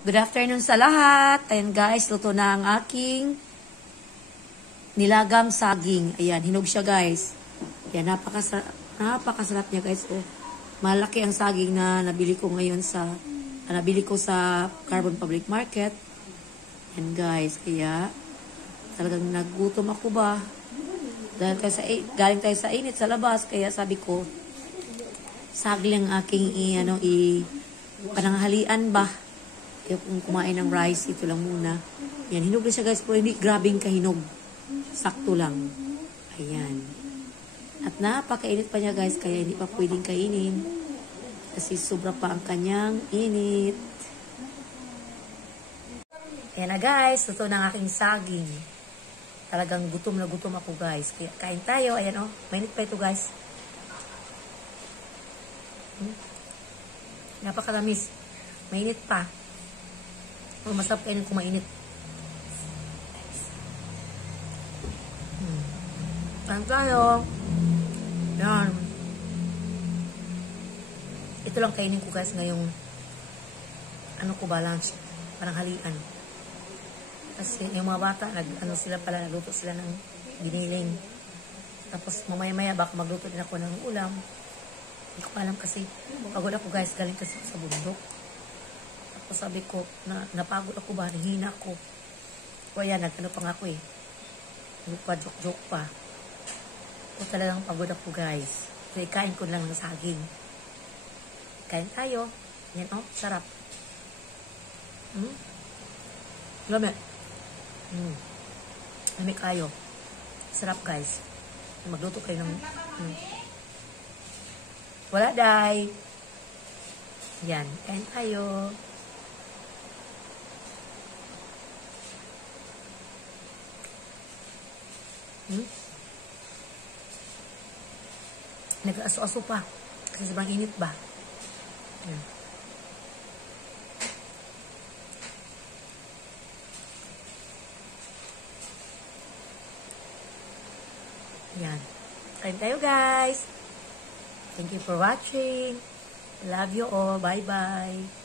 Good afternoon sa lahat. Ayan guys, luto na ang aking nilagam saging. Ayan, hinog siya guys. Ayan, napakasarap niya guys. Oh, malaki ang saging na nabili ko ngayon sa Carbon Public Market. Ayan guys, kaya talagang nagutom ako ba? Galing tayo sa init sa labas, kaya sabi ko, saging ang aking pananghalian ba? Kung kumain ng rice, ito lang muna. Yan, hinog na siya guys, pero hindi grabing kahinog. Sakto lang. Ayan. At napakainit pa niya guys, kaya hindi pa pwedeng kainin. Kasi sobra pa ang kanyang init. Ayan na guys, luto ng aking saging. Talagang gutom na gutom ako guys. Kaya kain tayo. Ayan o, mainit pa ito guys. Napakalamis. Mainit pa. Oh, masarap kainin kung mainit. Kain tayo. Yan. Ito lang kainin ko guys ngayong lunch. Parang halian. Kasi yung mga bata, nagluto sila ng giniling. Tapos mamaya-maya baka magluto din ako ng ulam. Hindi ko alam kasi pagod ako guys, galing kasi sa bundok. Sabi ko, napagod ako ba? Nahina ako. O yan, nagano pa nga ako eh. Joke pa. So talagang pagod ako guys. So kain ko lang ng saging. Kain tayo. Yan oh, sarap. Lame. Lame kayo. Sarap guys. Magluto kayo ng... Wala day. Yan, kain tayo. Nag-aso-aso pa. Kasi sobrang init ba? Ayan. Ayan. Kain tayo guys. Thank you for watching. Love you all. Bye-bye.